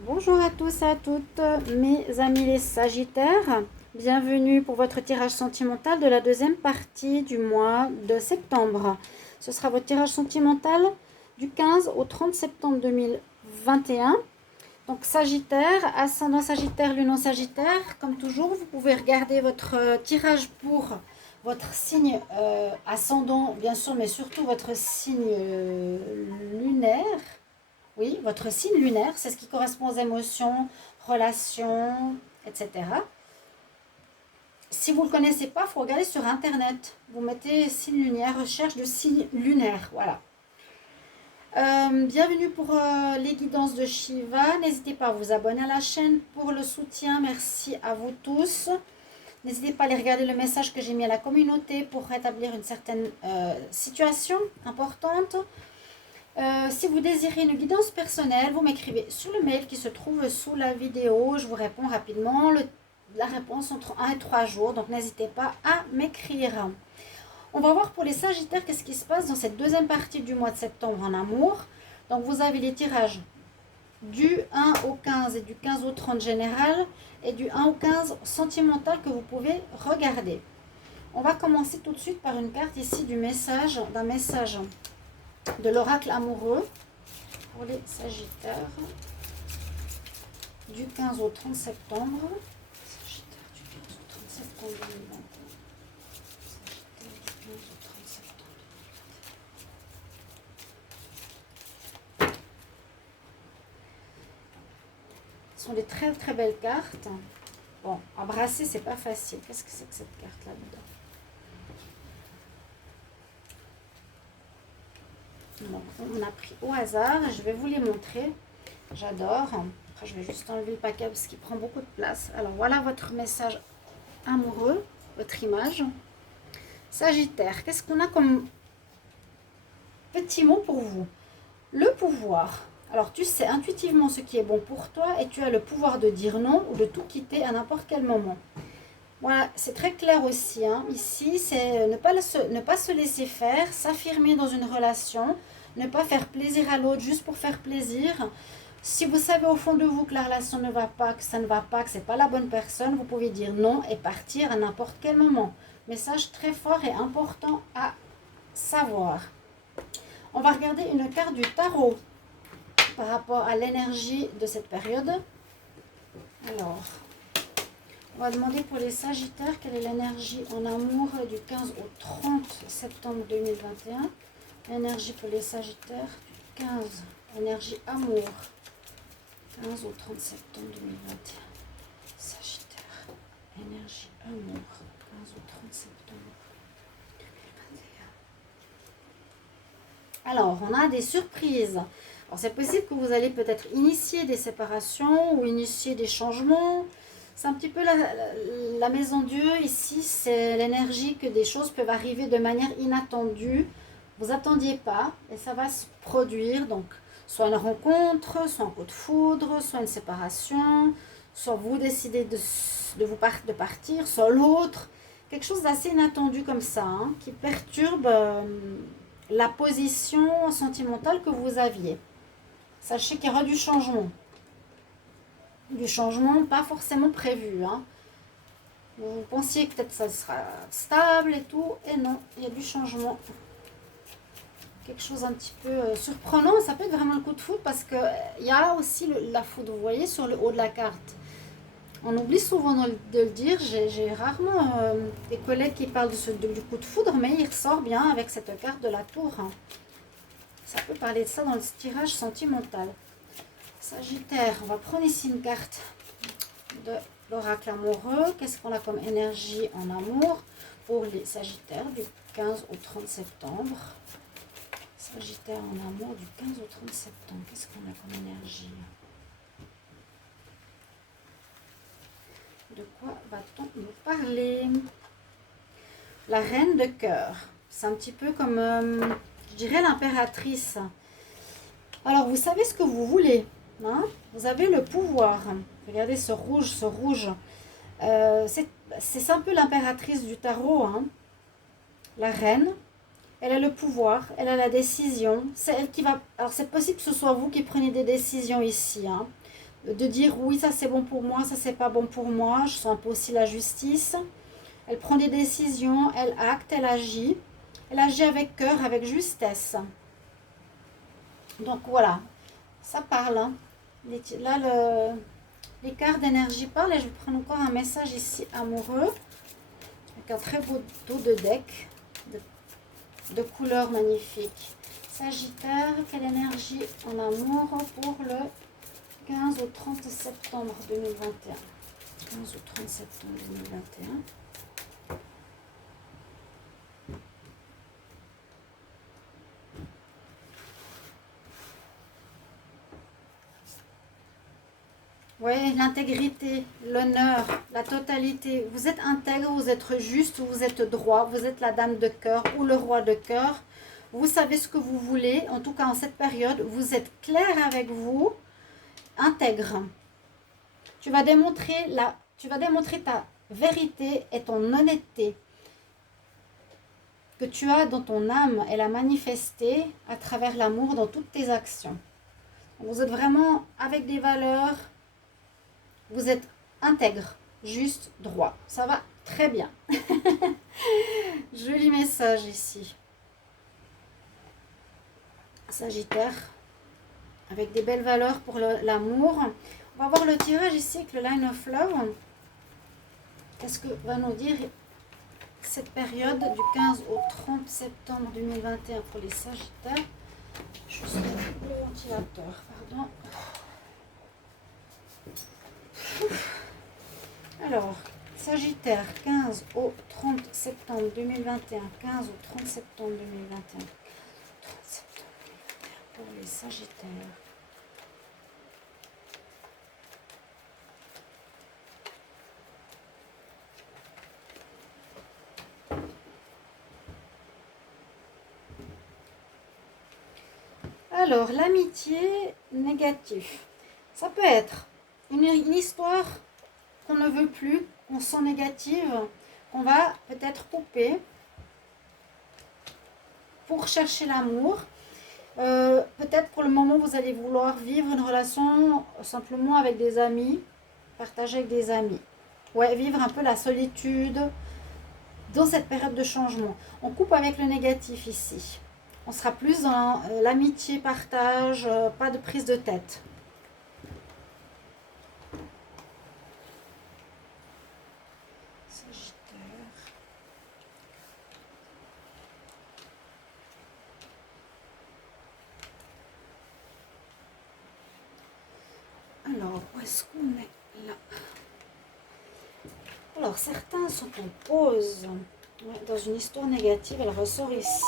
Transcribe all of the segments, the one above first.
Bonjour à tous et à toutes, mes amis les Sagittaires. Bienvenue pour votre tirage sentimental de la deuxième partie du mois de septembre. Ce sera votre tirage sentimental du 15 au 30 septembre 2021. Donc Sagittaire, ascendant Sagittaire, lune en Sagittaire. Comme toujours, vous pouvez regarder votre tirage pour votre signe ascendant, bien sûr, mais surtout votre signe lunaire. Oui, votre signe lunaire, c'est ce qui correspond aux émotions, relations, etc. Si vous ne le connaissez pas, il faut regarder sur Internet. Vous mettez signe lunaire, recherche de signe lunaire. Voilà. Bienvenue pour les guidances de Shiva. N'hésitez pas à vous abonner à la chaîne pour le soutien. Merci à vous tous. N'hésitez pas à aller regarder le message que j'ai mis à la communauté pour rétablir une certaine situation importante. Si vous désirez une guidance personnelle, vous m'écrivez sur le mail qui se trouve sous la vidéo. Je vous réponds rapidement. La réponse entre 1 et 3 jours. Donc n'hésitez pas à m'écrire. On va voir pour les Sagittaires qu'est-ce qui se passe dans cette deuxième partie du mois de septembre en amour. Donc vous avez les tirages du 1 au 15 et du 15 au 30 général et du 1 au 15 sentimental que vous pouvez regarder. On va commencer tout de suite par une carte ici d'un message de l'oracle amoureux pour les Sagittaires du 15 au 30 septembre. Sagittaire du 15 au 30 septembre 2021. Sagittaire du 15 au 30 septembre 2021. Ce sont des très très belles cartes. Bon, embrasser c'est pas facile. Qu'est-ce que c'est que cette carte là-dedans? Donc, on a pris au hasard, je vais vous les montrer. J'adore. Après, je vais juste enlever le paquet parce qu'il prend beaucoup de place. Alors, voilà votre message amoureux, votre image. Sagittaire, qu'est-ce qu'on a comme petit mot pour vous? Le pouvoir. Alors, tu sais intuitivement ce qui est bon pour toi et tu as le pouvoir de dire non ou de tout quitter à n'importe quel moment. Voilà, c'est très clair aussi. Ici, c'est ne pas se laisser faire, s'affirmer dans une relation, ne pas faire plaisir à l'autre juste pour faire plaisir. Si vous savez au fond de vous que la relation ne va pas, que ça ne va pas, que ce n'est pas la bonne personne, vous pouvez dire non et partir à n'importe quel moment. Message très fort et important à savoir. On va regarder une carte du tarot par rapport à l'énergie de cette période. Alors, on va demander pour les Sagittaires quelle est l'énergie en amour du 15 au 30 septembre 2021. L'énergie pour les Sagittaires du 15, énergie amour, 15 au 30 septembre 2021. Sagittaire, énergie amour, 15 au 30 septembre 2021. Alors, on a des surprises. Alors, c'est possible que vous allez peut-être initier des séparations ou initier des changements. C'est un petit peu la maison Dieu ici, c'est l'énergie que des choses peuvent arriver de manière inattendue. Vous n'attendiez pas et ça va se produire. Donc, soit une rencontre, soit un coup de foudre, soit une séparation, soit vous décidez de partir, soit l'autre. Quelque chose d'assez inattendu comme ça, qui perturbe la position sentimentale que vous aviez. Sachez qu'il y aura du changement. Du changement pas forcément prévu. Vous pensiez que peut-être ça sera stable et tout, et non, il y a du changement. Quelque chose un petit peu surprenant, ça peut être vraiment le coup de foudre parce qu'il y a aussi la foudre, vous voyez, sur le haut de la carte. On oublie souvent de le dire, j'ai rarement des collègues qui parlent du coup de foudre, mais il ressort bien avec cette carte de la tour. Ça peut parler de ça dans le tirage sentimental. Sagittaire, on va prendre ici une carte de l'oracle amoureux. Qu'est-ce qu'on a comme énergie en amour pour les Sagittaires du 15 au 30 septembre? Sagittaire en amour du 15 au 30 septembre. Qu'est-ce qu'on a comme énergie? De quoi va-t-on nous parler? La reine de cœur. C'est un petit peu comme, je dirais, l'impératrice. Alors, vous savez ce que vous voulez. Vous avez le pouvoir. Regardez ce rouge, c'est un peu l'impératrice du tarot. La reine, elle a le pouvoir, elle a la décision. C'est elle qui va. Alors c'est possible que ce soit vous qui prenez des décisions ici. de dire oui, ça c'est bon pour moi, ça c'est pas bon pour moi. Je sens un peu aussi la justice. Elle prend des décisions, elle acte, elle agit. Elle agit avec cœur, avec justesse. Donc voilà, ça parle. Hein. Là, les cartes d'énergie parlent et je vais prendre encore un message ici amoureux. Avec un très beau dos de deck, de couleurs magnifiques. Sagittaire, quelle énergie en amour pour le 15 au 30 septembre 2021. 15 au 30 septembre 2021. Oui, l'intégrité, l'honneur, la totalité. Vous êtes intègre, vous êtes juste, vous êtes droit, vous êtes la dame de cœur ou le roi de cœur. Vous savez ce que vous voulez, en tout cas en cette période. Vous êtes clair avec vous, intègre. Tu vas démontrer ta vérité et ton honnêteté que tu as dans ton âme et la manifester à travers l'amour dans toutes tes actions. Vous êtes vraiment avec des valeurs. Vous êtes intègre, juste, droit. Ça va très bien. Joli message ici. Sagittaire, avec des belles valeurs pour l'amour. On va voir le tirage ici avec le Line of Love. Qu'est-ce que va nous dire cette période du 15 au 30 septembre 2021 pour les Sagittaires? Juste le ventilateur, pardon. Alors, Sagittaire, 15 au 30 septembre 2021. 15 au 30 septembre 2021. 30 septembre 2021 pour les Sagittaires. Alors, l'amitié négative. Ça peut être une histoire qu'on ne veut plus, qu'on sent négative, qu'on va peut-être couper pour chercher l'amour. Peut-être pour le moment, vous allez vouloir vivre une relation simplement avec des amis, partager avec des amis. Ouais, vivre un peu la solitude dans cette période de changement. On coupe avec le négatif ici. On sera plus dans l'amitié, partage, pas de prise de tête. Alors, où est-ce qu'on est là? Alors, certains sont en pause. Dans une histoire négative, elle ressort ici.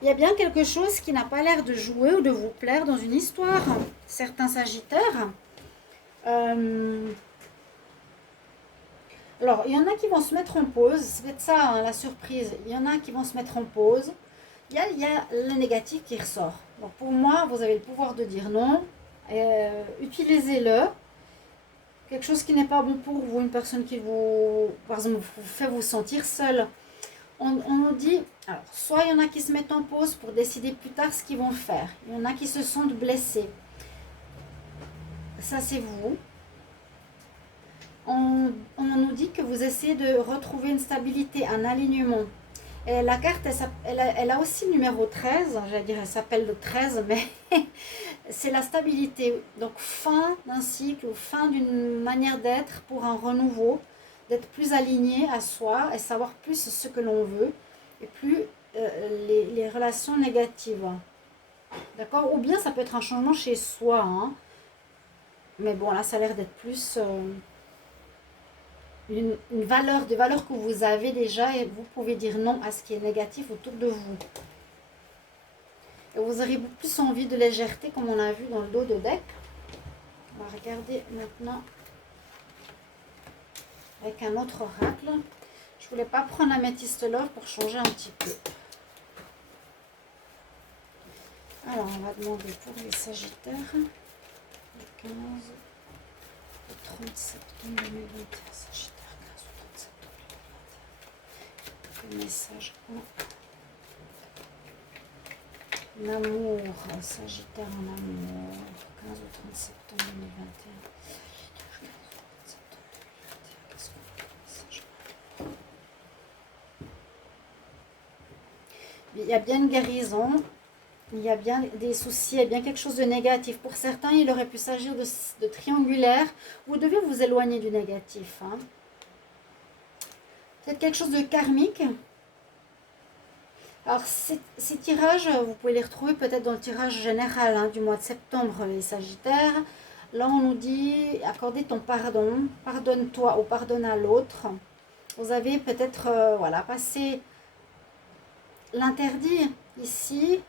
Il y a bien quelque chose qui n'a pas l'air de jouer ou de vous plaire dans une histoire. Certains Sagittaires. Alors, il y en a qui vont se mettre en pause. C'est peut-être ça, hein, la surprise. Il y en a qui vont se mettre en pause. Il y a le négatif qui ressort. Donc, pour moi, vous avez le pouvoir de dire non. Utilisez-le. Quelque chose qui n'est pas bon pour vous, une personne qui vous, par exemple, vous fait vous sentir seul. On nous dit, alors, soit il y en a qui se mettent en pause pour décider plus tard ce qu'ils vont faire. Il y en a qui se sentent blessés. Ça, c'est vous. On nous dit que vous essayez de retrouver une stabilité, un alignement. Et la carte, elle a aussi le numéro 13, j'allais dire, elle s'appelle le 13, mais c'est la stabilité. Donc, fin d'un cycle ou fin d'une manière d'être pour un renouveau, d'être plus aligné à soi et savoir plus ce que l'on veut et plus les relations négatives. D'accord? Ou bien ça peut être un changement chez soi. Hein. Mais bon, là, ça a l'air d'être plus... une valeur, des valeurs que vous avez déjà et vous pouvez dire non à ce qui est négatif autour de vous. Et vous aurez beaucoup plus envie de légèreté comme on a vu dans le dos de deck. On va regarder maintenant avec un autre oracle. Je voulais pas prendre l'améthyste love pour changer un petit peu. Alors on va demander pour les Sagittaires le 15 au 30 septembre 2021. Sagittaire. Le message en L'amour, Sagittaire en amour, 15 au 30 septembre 2021. Il y a bien une guérison, il y a bien des soucis, il y a bien quelque chose de négatif. Pour certains, il aurait pu s'agir de triangulaire. Vous devez vous éloigner du négatif. Hein. Peut-être quelque chose de karmique. Alors, ces tirages, vous pouvez les retrouver peut-être dans le tirage général hein, du mois de septembre, les Sagittaires. Là, on nous dit, accorder ton pardon, pardonne-toi ou pardonne à l'autre. Vous avez peut-être voilà, passé l'interdit ici,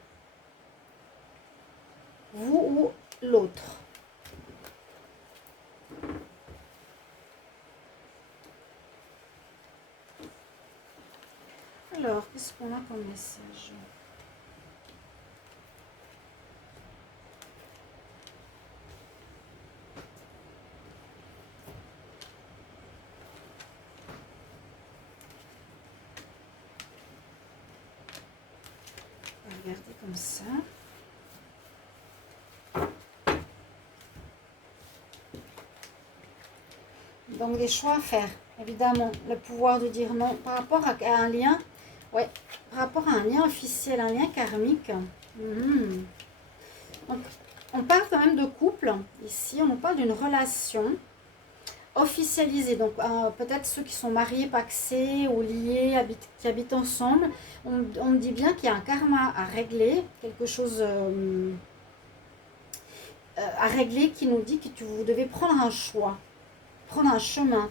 vous ou l'autre. Alors, qu'est-ce qu'on a comme message? On va regarder comme ça. Donc, des choix à faire. Évidemment, le pouvoir de dire non par rapport à un lien. Ouais, par rapport à un lien officiel, un lien karmique. Donc, on parle quand même de couple. Ici, on nous parle d'une relation officialisée. Donc, peut-être ceux qui sont mariés, pacsés ou liés, qui habitent ensemble. On me dit bien qu'il y a un karma à régler, quelque chose à régler qui nous dit que vous devez prendre un choix, prendre un chemin.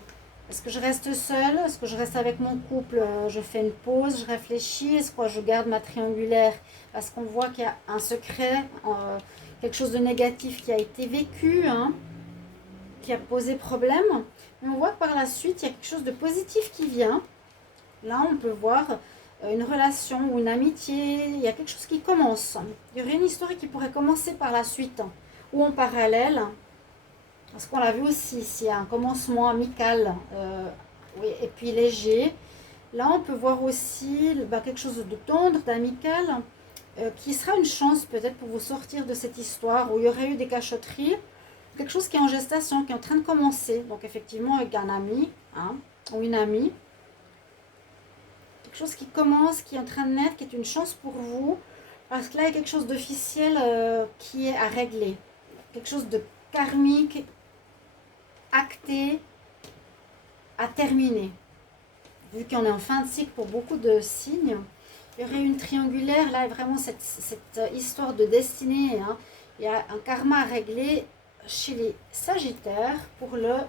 Est-ce que je reste seule? Est-ce que je reste avec mon couple? Je fais une pause, je réfléchis. Est-ce que je garde ma triangulaire? Parce qu'on voit qu'il y a un secret, quelque chose de négatif qui a été vécu, hein, qui a posé problème. Mais on voit que par la suite, il y a quelque chose de positif qui vient. Là, on peut voir une relation ou une amitié. Il y a quelque chose qui commence. Il y aurait une histoire qui pourrait commencer par la suite. Ou en parallèle. Parce qu'on l'a vu aussi ici, un commencement amical oui, et puis léger. Là, on peut voir aussi quelque chose de tendre, d'amical, qui sera une chance peut-être pour vous sortir de cette histoire où il y aurait eu des cachotteries. Quelque chose qui est en gestation, qui est en train de commencer. Donc effectivement avec un ami hein, ou une amie. Quelque chose qui commence, qui est en train de naître, qui est une chance pour vous. Parce que là, il y a quelque chose d'officiel qui est à régler. Quelque chose de karmique, acté, à terminer. Vu qu'on est en fin de cycle pour beaucoup de signes, il y aurait une triangulaire, là, vraiment cette histoire de destinée. Hein. Il y a un karma à régler chez les Sagittaires pour la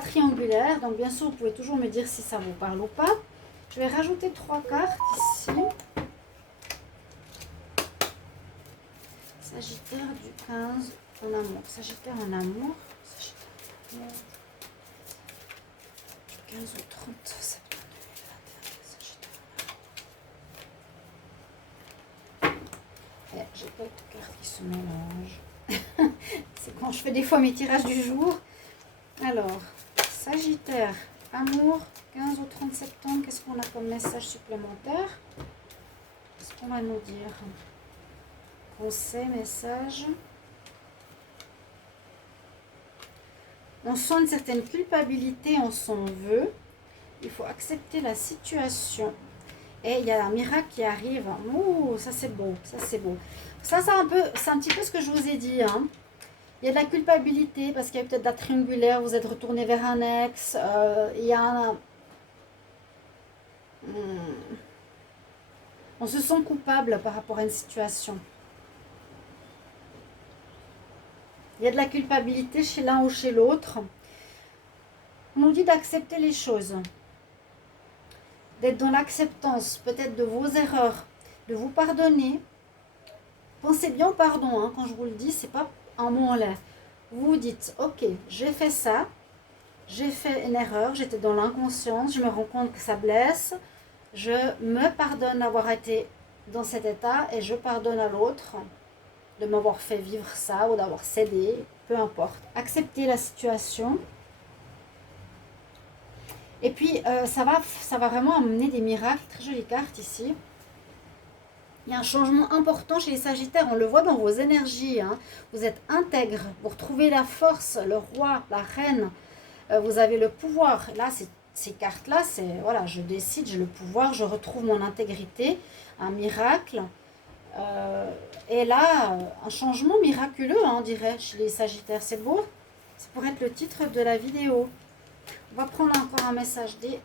triangulaire. Donc, bien sûr, vous pouvez toujours me dire si ça vous parle ou pas. Je vais rajouter 3 cartes ici. Sagittaire du 15 en amour. Sagittaire en amour. Du 15 au 30 septembre 2021. J'ai quelques cartes qui se mélangent. C'est quand je fais des fois mes tirages du jour. Alors, Sagittaire, amour, 15 au 30 septembre. Qu'est-ce qu'on a comme message supplémentaire? Qu'est-ce qu'on va nous dire? Conseil, message. On sent une certaine culpabilité, on s'en veut. Il faut accepter la situation. Et il y a un miracle qui arrive. Ouh, ça c'est beau, ça c'est beau. Ça c'est un petit peu ce que je vous ai dit. Hein. Il y a de la culpabilité parce qu'il y a peut-être de la triangulaire. Vous êtes retourné vers un ex. Il y a un... On se sent coupable par rapport à une situation. Il y a de la culpabilité chez l'un ou chez l'autre. On nous dit d'accepter les choses. D'être dans l'acceptance, peut-être de vos erreurs, de vous pardonner. Pensez bien au pardon, hein, quand je vous le dis, c'est pas un mot en l'air. Vous vous dites, ok, j'ai fait ça, j'ai fait une erreur, j'étais dans l'inconscience, je me rends compte que ça blesse, je me pardonne d'avoir été dans cet état et je pardonne à l'autre de m'avoir fait vivre ça ou d'avoir cédé, peu importe. Accepter la situation. Et puis, ça va vraiment amener des miracles. Très jolie carte ici. Il y a un changement important chez les Sagittaires, on le voit dans vos énergies, hein. Vous êtes intègre, vous retrouvez la force, le roi, la reine, vous avez le pouvoir. Là, ces cartes-là, c'est, voilà, je décide, j'ai le pouvoir, je retrouve mon intégrité, un miracle. Et là, un changement miraculeux, hein, on dirait, chez les Sagittaires. C'est beau. Ça pourrait être le titre de la vidéo. On va prendre encore un message des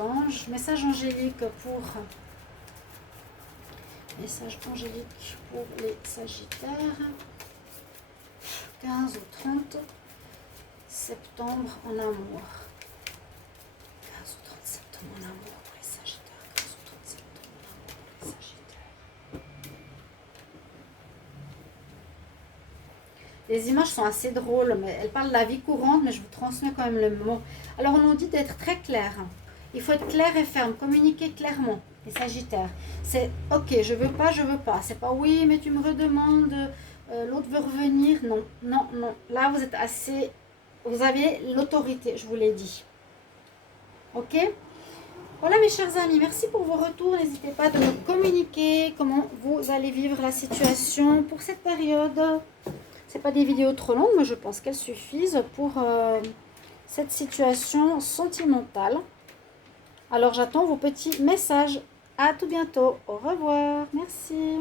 anges. Message angélique pour... Message angélique pour les Sagittaires. 15 au 30 septembre en amour. 15 au 30 septembre en amour pour les Sagittaires. 15 au 30 septembre en amour pour les Sagittaires. Les images sont assez drôles, mais elles parlent de la vie courante, mais je vous transmets quand même le mot. Alors, on nous dit d'être très clair. Il faut être clair et ferme, communiquer clairement, les Sagittaires. C'est ok, je veux pas, je veux pas. C'est pas oui, mais tu me redemandes, l'autre veut revenir. Non, non, non. Là, vous êtes assez... Vous avez l'autorité, je vous l'ai dit. Ok? Voilà mes chers amis, merci pour vos retours. N'hésitez pas de me communiquer comment vous allez vivre la situation pour cette période. C'est pas des vidéos trop longues, mais je pense qu'elles suffisent pour cette situation sentimentale. Alors j'attends vos petits messages. À tout bientôt. Au revoir. Merci.